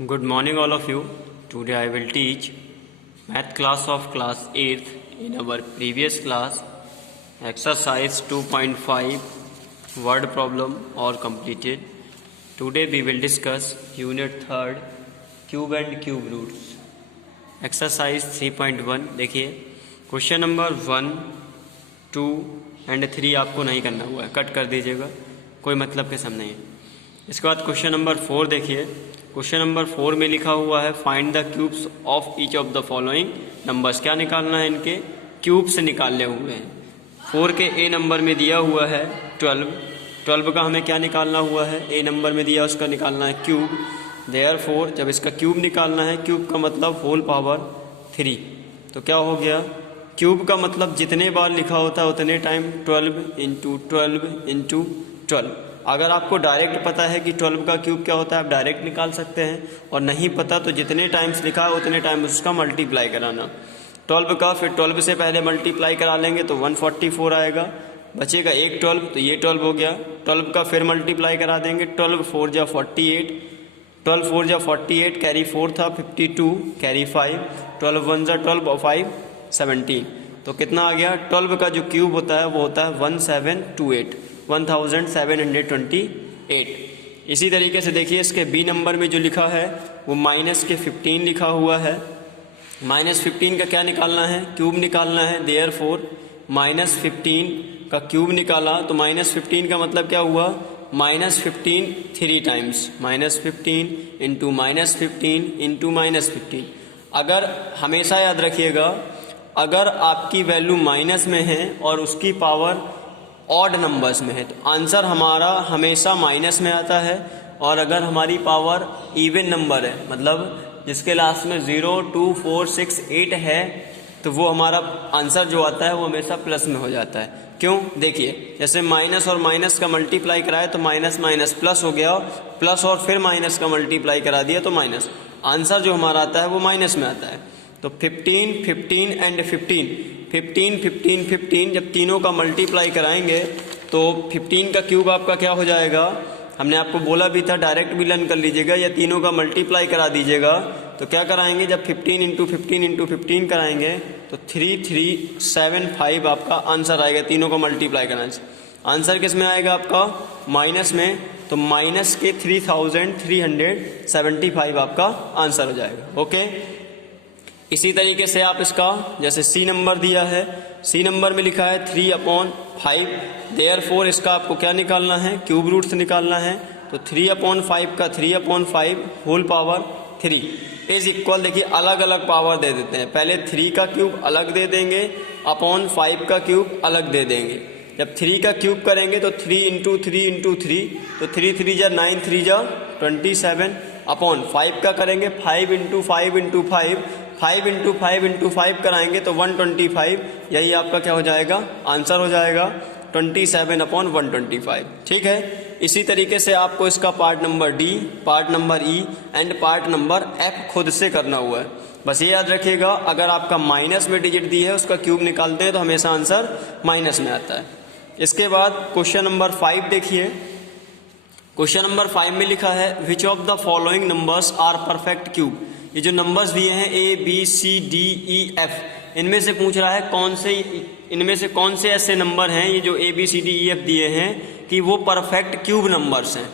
Good morning all of you. Today I will teach math class of class 8th. In our previous class exercise 2.5 word problem or completed. Today we will discuss unit 3rd cube and cube roots. Exercise 3.1 देखिए question number 1, 2 and 3 आपको नहीं करना हुआ है, cut कर दीजिएगा, कोई मतलब के सम नहीं है। इसके बाद क्वेश्चन नंबर 4 देखिए। क्वेश्चन नंबर 4 में लिखा हुआ है find the cubes of each of the following numbers. क्या निकालना है? इनके क्यूब्स निकालने हुए हैं। 4 के ए नंबर में दिया हुआ है 12 का हमें क्या निकालना हुआ है? ए नंबर में दिया उसका निकालना है क्यूब। देयरफॉर जब इसका क्यूब निकालना है, क्यूब का मतलब होल पावर 3, तो क्या हो गया? क्यूब का मतलब जितने बार लिखा होता है उतने टाइम 12 इंटू 12 इंटू 12। अगर आपको डायरेक्ट पता है कि 12 का क्यूब क्या होता है, आप डायरेक्ट निकाल सकते हैं, और नहीं पता तो जितने टाइम्स लिखा है उतने टाइम उसका मल्टीप्लाई कराना। 12 का फिर 12 से पहले मल्टीप्लाई करा लेंगे तो 144 आएगा, बचेगा एक 12, तो ये 12 हो गया। 12 का फिर मल्टीप्लाई करा देंगे, 12 4 जा 48, 12 4 जा 48, कैरी 4 था 52, कैरी 5, 12 1 जा 12 और 5 17, तो कितना आ गया? 12 का जो क्यूब होता है वो होता है 1728, 1728। इसी तरीके से देखिए इसके बी नंबर में जो लिखा है वो माइनस के 15 लिखा हुआ है। माइनस 15 का क्या निकालना है? क्यूब निकालना है। देयरफॉर माइनस 15 का क्यूब निकाला तो माइनस 15 का मतलब क्या हुआ? Minus 15 3 times, minus 15 into minus 15 into minus 15। अगर हमेशा याद रखिएगा, अगर आपकी वैल्यू माइनस में है और उसकी पावर ऑड नंबर्स में है तो आंसर हमारा हमेशा माइनस में आता है, और अगर हमारी पावर इवन नंबर है, मतलब जिसके लास्ट में 0 2 4 6 8 है, तो वो हमारा आंसर जो आता है वो हमेशा प्लस में हो जाता है। क्यों? देखिए जैसे माइनस और माइनस का मल्टीप्लाई कराए तो माइनस माइनस प्लस हो गया, प्लस और फिर माइनस का मल्टीप्लाई करा दिया तो माइनस, आंसर जो हमारा आता है वो माइनस में आता है। तो 15 15 एंड 15, 15 15 15 जब तीनों का मल्टीप्लाई कराएंगे तो 15 का क्यूब आपका क्या हो जाएगा? हमने आपको बोला भी था डायरेक्ट भी लर्न कर लीजिएगा या तीनों का मल्टीप्लाई करा दीजिएगा। तो क्या कराएंगे? जब 15 इंटू 15 इंटू 15 कराएंगे तो 3375 आपका आंसर आएगा, तीनों का मल्टीप्लाई कराने से। आंसर किस में आएगा आपका? माइनस में, तो माइनस के 3375 आपका आंसर हो जाएगा। ओके, इसी तरीके से आप इसका जैसे सी नंबर दिया है, सी नंबर में लिखा है 3/5। देयरफॉर इसका आपको क्या निकालना है? क्यूब रूट्स निकालना है। तो 3/5 का 3/5 होल पावर 3 इज इक्वल, देखिए अलग अलग पावर दे देते हैं, पहले 3 का क्यूब अलग दे देंगे, अपॉन 5 का क्यूब अलग दे देंगे। जब 3 का क्यूब करेंगे तो 3 इंटू 3 इंटू 3, तो 3 3 जा 9, 3 जा 27, अपॉन 5 का करेंगे 5 इंटू 5 इंटू 5, 5 इंटू 5 इंटू 5 कराएंगे तो 125, यही आपका क्या हो जाएगा? आंसर हो जाएगा 27/125। ठीक है, इसी तरीके से आपको इसका part number D, part number E and part number F खुद से करना हुआ है। बस ये याद रखिएगा, अगर आपका माइनस में डिजिट दी है उसका क्यूब निकालते हैं तो हमेशा आंसर माइनस में आता है। इसके बाद क्वेश्चन नंबर 5 देखिए। क्वेश्चन नंबर 5 में लिखा है which of the following numbers are perfect cube. ये जो नंबर्स दिए हैं A B C D E F, इनमें से पूछ रहा है कौन से, इनमें से कौन से ऐसे नंबर हैं ये जो A B C D E F दिए हैं कि वो परफेक्ट क्यूब नंबर्स हैं।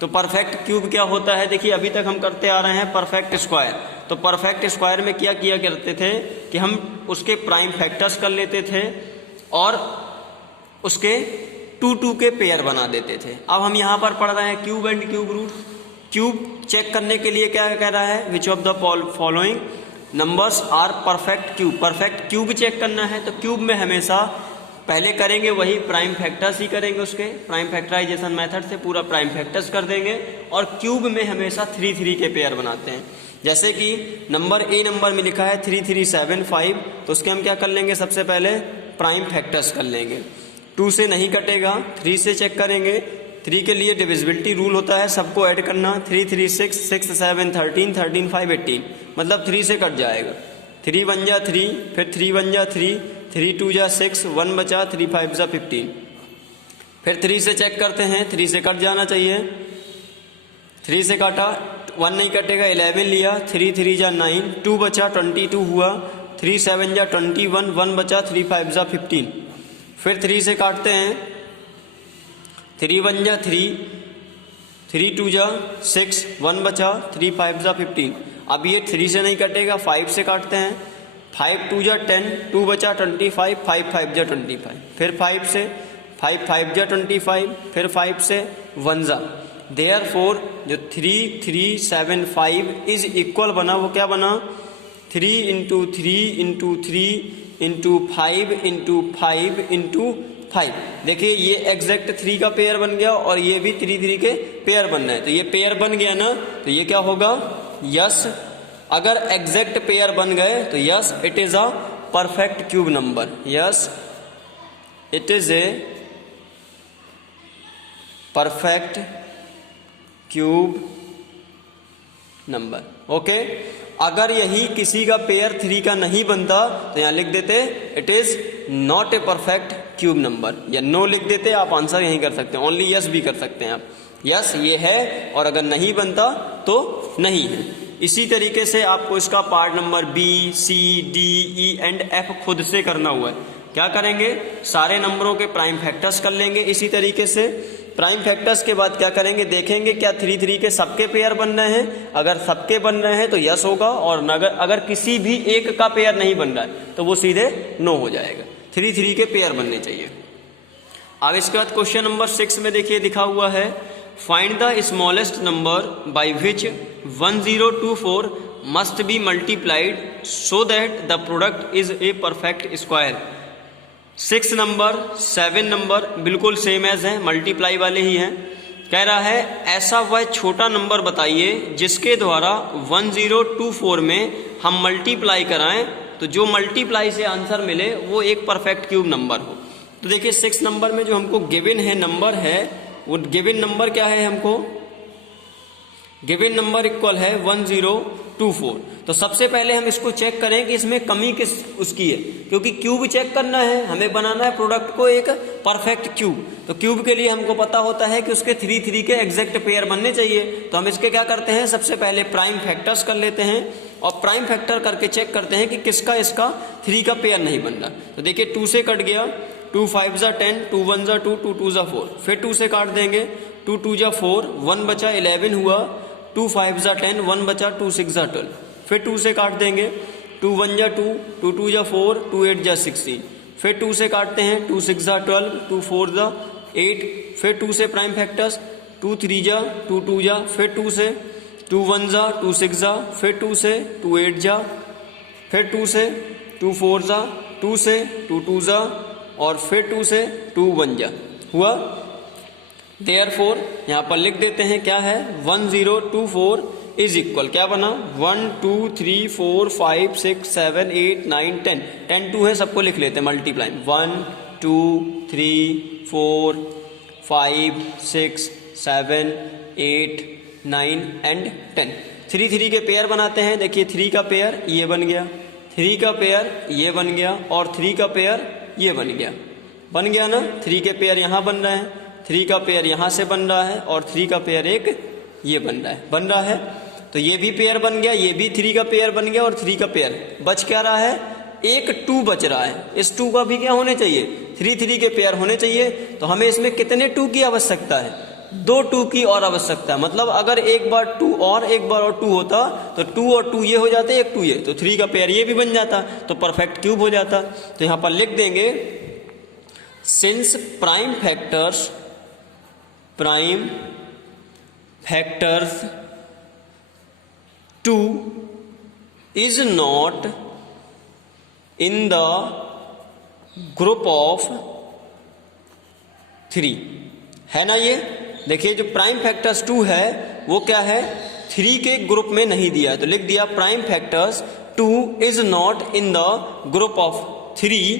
तो परफेक्ट क्यूब क्या होता है? देखिए अभी तक हम करते आ रहे हैं परफेक्ट स्क्वायर। तो परफेक्ट स्क्वायर में क्या किया करते थे कि हम उसके प्राइम फैक्टर्स कर लेते थे और उसके 2 के पेयर बना देते थे। अब हम यहाँ पर पढ़ रहे हैं cube and cube root. Cube check करने के लिए क्या कह रहा है? Which of the following numbers are perfect cube. Perfect cube check करना है तो क्यूब में हमेशा पहले करेंगे वही प्राइम फैक्टर्स ही करेंगे, उसके प्राइम फैक्टराइजेशन मेथड से पूरा प्राइम फैक्टर्स कर देंगे, और क्यूब में हमेशा 3 3 के पेयर बनाते हैं। जैसे कि नंबर ए नंबर में लिखा है 3375, तो उसके हम क्या कर लेंगे? सबसे पहले प्राइम फैक्टर्स कर लेंगे। 2 से नहीं कटेगा, 3 से चेक करेंगे। 3 के लिए डिविजिबिलिटी रूल होता है, सबको ऐड करना। 3 3 6 6 7 13 13 5 18, मतलब 3 से कट जाएगा। 3 1 जा 3, फिर 3 1 जा 3, 3 2 जा 6, 1 बचा, 3 5 जा 15। फिर 3 से चेक करते हैं, 3 से कट जाना चाहिए, 3 से काटा, 1 नहीं कटेगा, 11 लिया, 3 3 जा 9, 2 बचा, 22 हुआ, 3 7 जा 21, 1 बचा, 3 5 जा 15। फिर 3 से काटते हैं, 3 1 जा 3, 3 2 जा 6, 1 बचा, 3 5 जा 15। अब ये 3 से नहीं कटेगा, 5 से काटते हैं, 5 2 जा 10, 2 बचा 25, 5 5 जा 25, फिर 5 से, 5 5 जा 25, फिर 5 से 1 जा। देयरफॉर जो 3 3 7 5 इज इक्वल बना, वो क्या बना, 3 into 3 into 3 into 5 into 5 into 5। देखिए ये एग्जैक्ट 3 का पेयर बन गया और ये भी 3 3 के पेयर बन रहे हैं। तो ये पेयर बन गया ना, तो ये क्या होगा, यस। अगर एग्जैक्ट पेयर बन गए तो yes it is a perfect cube number, yes it is a perfect cube number. Okay, अगर यही किसी का पेयर 3 का नहीं बनता तो यहां लिख देते it is not a perfect cube number, या नो लिख देते। आप आंसर यही कर सकते हैं, ओनली यस भी कर सकते हैं आप, यस ये है, और अगर नहीं बनता तो नहीं है। इसी तरीके से आपको इसका part number B C D E and F खुद से करना हुआ है। क्या करेंगे, सारे नंबरों के प्राइम फैक्टर्स कर लेंगे। इसी तरीके से प्राइम फैक्टर्स के बाद क्या करेंगे, देखेंगे क्या 3 3 के सबके पेयर बन रहे हैं। अगर सबके बन रहे हैं तो यस होगा, और अगर किसी भी एक का पेयर नहीं बन रहा है तो वो सीधे नो हो जाएगा। 3 3 के पेयर बनने चाहिए। अब इसके बाद क्वेश्चन नंबर 6 में देखिए लिखा हुआ है, find the smallest number by which 1024 must be multiplied so that the product is a perfect square. 6 number 7 number बिल्कुल सेम एज हैं, मल्टीप्लाई वाले ही हैं। कह रहा है ऐसा वह छोटा नंबर बताइए जिसके द्वारा 1024 में हम मल्टीप्लाई कराएं तो जो मल्टीप्लाई से आंसर मिले वो एक परफेक्ट क्यूब नंबर हो। तो देखिए 6 नंबर में जो हमको गिवन है नंबर है, वो गिवन नंबर क्या है, हमको गिवन नंबर इक्वल है 1024। तो सबसे पहले हम इसको चेक करें कि इसमें कमी किस उसकी है, क्योंकि क्यूब चेक करना है, हमें बनाना है प्रोडक्ट को एक परफेक्ट क्यूब। तो क्यूब के लिए हमको पता होता है कि उसके 3 3 के एग्जैक्ट पेयर बनने चाहिए। तो हम इसके क्या करते हैं, सबसे पहले प्राइम फैक्टर्स कर लेते हैं और प्राइम फैक्टर करके चेक करते हैं कि किसका इसका 3 का पेयर नहीं बन रहा। तो देखिए 2 से कट गया, 2 5 जा 10, 2 1 जा 2, 2 2 जा 4, फिर 2 से काट देंगे, 2 2 जा 4, 1 बचा 11 हुआ, 2 5 जा 10, 1 बचा, 2 6 जा 12, फिर 2 से काट देंगे, 2 1 जा 2, 2 2 जा 4, 2 8 जा 16, फिर 2 से काटते हैं, 2 6 जा 12, 2 4 जा 8, फिर 2 से प्राइम फैक्टर्स, 2 3 जा 2 2 जा, फिर 2 से 2 1 जा 2 6 जा, फिर 2 से 2 8 जा, फिर 2 से 2 4 जा, 2 से 2 2 जा, और फिर 2 से 2 1 जा हुआ। देयरफॉर यहां पर लिख देते हैं क्या है, 1024 इज इक्वल क्या बना, 1 2 3 4 5 6 7 8 9 10, 10 2 है, सबको लिख लेते हैं मल्टीप्लाई, 1 2 3 4 5 6 7 8 9 एंड 10। 3 3 के पेयर बनाते हैं। देखिए 3 का पेयर ये बन गया, 3 का पेयर ये बन गया, और 3 का पेयर ये बन गया ना। 3 के पेयर यहाँ बन रहे हैं, 3 का पेयर यहाँ से बन रहा है, और 3 का पेयर एक ये बन रहा है। तो ये भी पेयर बन गया, ये भी 3 का पेयर बन गया, और 3 का पेयर बच क्या रहा है, एक 2 बच रहा है। इस 2 का भी क्या होने चाहिए, 3 3 के पेयर होने चाहिए। तो हमें इसमें कितने 2 की आवश्यकता है, 2 2 की और आवश्यकता है। मतलब अगर एक बार 2 और एक बार और 2 होता तो 2 और 2 ये हो जाते, एक 2 ये, तो 3 का पेयर ये भी बन जाता, तो परफेक्ट क्यूब हो जाता। तो यहां पर लिख देंगे since prime factors 2 is not in the group of 3 है ना। ये देखिए जो प्राइम फैक्टर्स 2 है वो क्या है, 3 के ग्रुप में नहीं दिया है। तो लिख दिया prime factors 2 is not in the group of 3।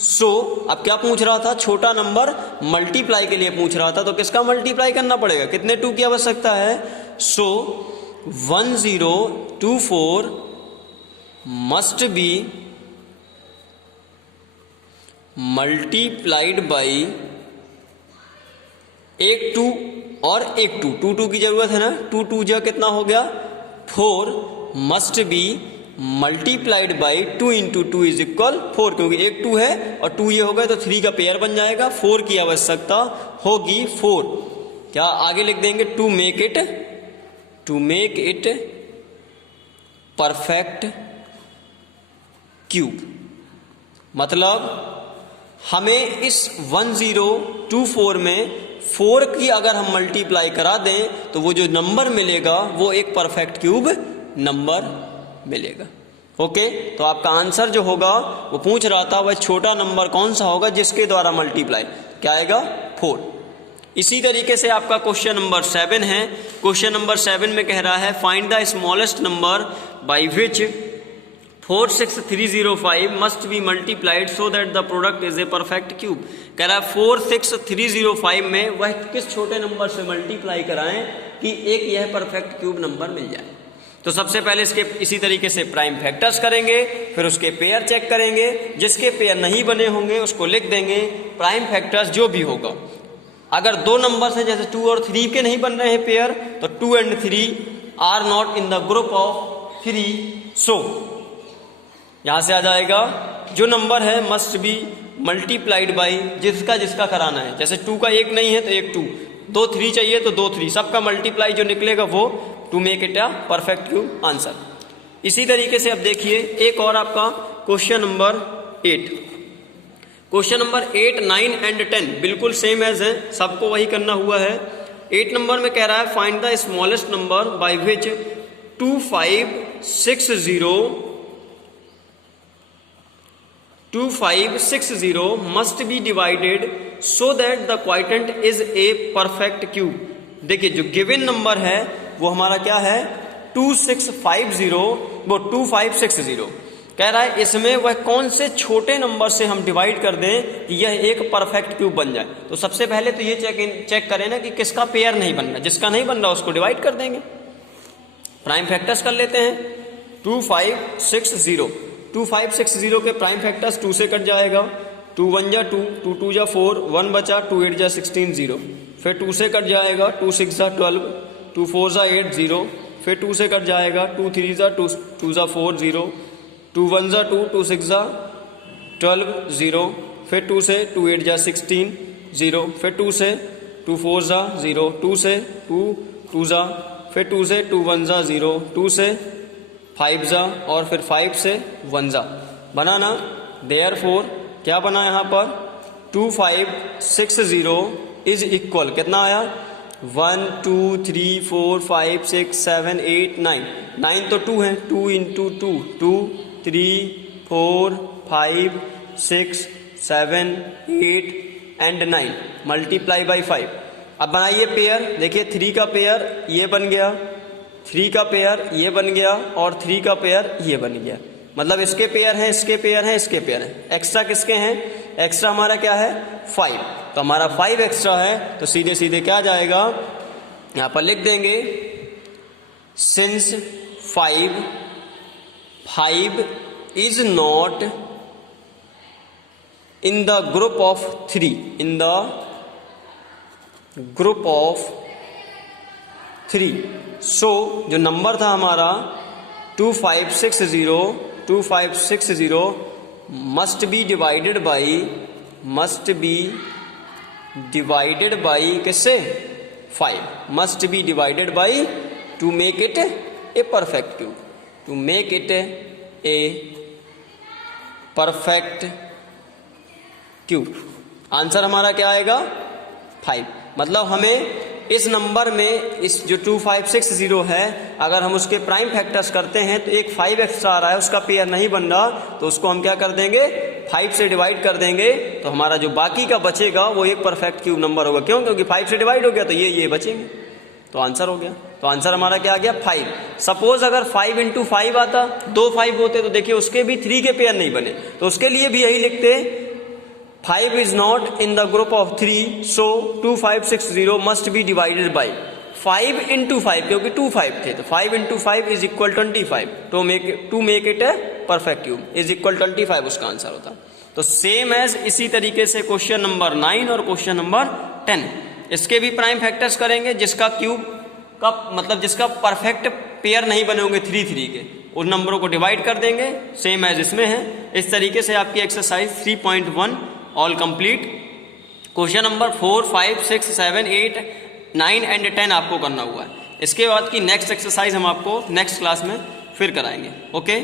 सो अब क्या पूछ रहा था, छोटा नंबर मल्टीप्लाई के लिए पूछ रहा था। तो किसका मल्टीप्लाई करना पड़ेगा, कितने 2 की आवश्यकता है। सो 1024 मस्ट बी मल्टीप्लाइड बाई एक 2 और एक टू की जरूरत है ना, टू जा कितना हो गया 4 must be multiplied by 2 into 2 is equal 4, क्योंकि एक 2 है और 2 ये हो गया तो 3 का पेयर बन जाएगा, 4 की आवश्यकता होगी 4। क्या आगे लिख देंगे to make it perfect cube. मतलब हमें इस 1024 में 4 की अगर हम मल्टीप्लाई करा दें तो वो जो नंबर मिलेगा वो एक परफेक्ट क्यूब नंबर मिलेगा। ओके, तो आपका आंसर जो होगा वो पूछ रहा था वह छोटा नंबर कौन सा होगा जिसके द्वारा मल्टीप्लाई, क्या आएगा 4। इसी तरीके से आपका क्वेश्चन नंबर 7 है। क्वेश्चन नंबर 7 में कह रहा है find the smallest number by which 46305 must be multiplied so that the product is a perfect cube. कह रहा है 46305 में वह किस छोटे नंबर से मल्टीप्लाई कराएं कि एक यह परफेक्ट क्यूब नंबर मिल जाए। तो सबसे पहले इसके इसी तरीके से प्राइम फैक्टर्स करेंगे, फिर उसके पेयर चेक करेंगे, जिसके पेयर नहीं बने होंगे उसको लिख देंगे। प्राइम फैक्टर्स जो भी होगा, अगर दो नंबर्स हैं जैसे 2 और 3 के नहीं बन रहे हैं पेयर, तो 2 and 3 are not in the group of 3, so यहां से आ जाएगा जो नंबर है मस्ट बी मल्टीप्लाइड बाई जिसका कराना है। जैसे 2 का एक नहीं है तो एक 2, 2 3 चाहिए तो 2 3, सबका मल्टीप्लाई जो निकलेगा वो to make it a perfect cube answer. इसी तरीके से अब देखिए एक और आपका question number 8। Question number 8, 9 and 10 बिल्कुल सेम एज है, सबको वही करना हुआ है। 8 नंबर में कह रहा है find the smallest number by which 2560 must be divided so that the quotient is a perfect cube. देखिए जो गिवन नंबर है वो हमारा क्या है 2560। कह रहा है इसमें वह कौन से छोटे नंबर से हम डिवाइड कर दें कि यह एक परफेक्ट क्यूब बन जाए। तो सबसे पहले तो ये चेक करें ना कि किसका पेयर नहीं बन रहा, जिसका नहीं बन रहा उसको डिवाइड कर देंगे। प्राइम फैक्टर्स कर लेते हैं 2560 के प्राइम फैक्टर्स 2 से कट जाएगा, 2 1 जा 2, 2 2 जा 4, 1 बचा, 2 8 जा 16 0, फिर 2 से कट जाएगा, 2 6 जा 12, 2 4 जा 8 0, फिर 2 से कट जाएगा, 2 3 जा 2 जा 4 0, 2 1 जा 2, 2 6 जा 12 0, फिर 2 से 2 8 जा 16 0, फिर 2 से 2 4 जा 0, 2 से 2 2 जा, फिर 2 से 2 1 जा 0, 2 से 5 जा और फिर 5 से 1 जा बनाना। देयरफॉर क्या बना यहाँ पर 2560 इज इक्वल कितना आया 1 2 3 4 5 6 7 8 9, 9 तो 2 है, 2 इंटू 2 2 3 4 5 6 7 8 एंड 9 मल्टीप्लाई बाई 5। अब बनाइए पेयर, देखिए 3 का पेयर ये बन गया, 3 का पेयर ये बन गया और 3 का पेयर ये बन गया। मतलब इसके पेयर हैं, इसके पेयर हैं, इसके पेयर हैं। एक्स्ट्रा किसके हैं, एक्स्ट्रा हमारा क्या है 5, तो हमारा 5 एक्स्ट्रा है, तो सीधे सीधे क्या जाएगा यहां पर लिख देंगे since 5 is not in the group of 3, in the group of 3, सो जो नंबर था हमारा 2560 मस्ट बी डिवाइडेड बाई किससे 5, must be divided by to make it a perfect cube, to make it a perfect cube. Answer हमारा क्या आएगा 5। मतलब हमें इस नंबर में इस जो 2560 है अगर हम उसके प्राइम फैक्टर्स करते हैं तो एक 5 एक्स्ट्रा आ रहा है, उसका पेयर नहीं बन रहा, तो उसको हम क्या कर देंगे 5 से डिवाइड कर देंगे, तो हमारा जो बाकी का बचेगा वो एक परफेक्ट क्यूब नंबर होगा। क्यों, क्योंकि 5 से डिवाइड हो गया तो ये बचेंगे, तो आंसर हो गया। तो आंसर हमारा क्या आ गया 5। सपोज अगर 5 इंटू 5 आता, 2 5 होते तो देखिए उसके भी 3 के पेयर नहीं बने, तो उसके लिए भी यही लिखते 5 is not in the group of 3, so 2560 must be divided by 5 into 5, क्योंकि 2 5 थे, तो 5 into 5 is equal 25, to make it a perfect cube is equal 25 उसका आंसर होता। तो सेम एज इसी तरीके से क्वेश्चन नंबर 9 और क्वेश्चन नंबर 10। इसके भी प्राइम फैक्टर्स करेंगे, जिसका क्यूब का मतलब जिसका परफेक्ट पेयर नहीं बने होंगे 3 3 के, उन नंबरों को डिवाइड कर देंगे सेम एज इसमें है। इस तरीके से आपकी exercise 3.1 all complete. Question number 4, 5, 6, 7, 8, 9 and 10 आपको करना हुआ है। इसके बाद की नेक्स्ट एक्सरसाइज हम आपको नेक्स्ट क्लास में फिर कराएंगे। ओके।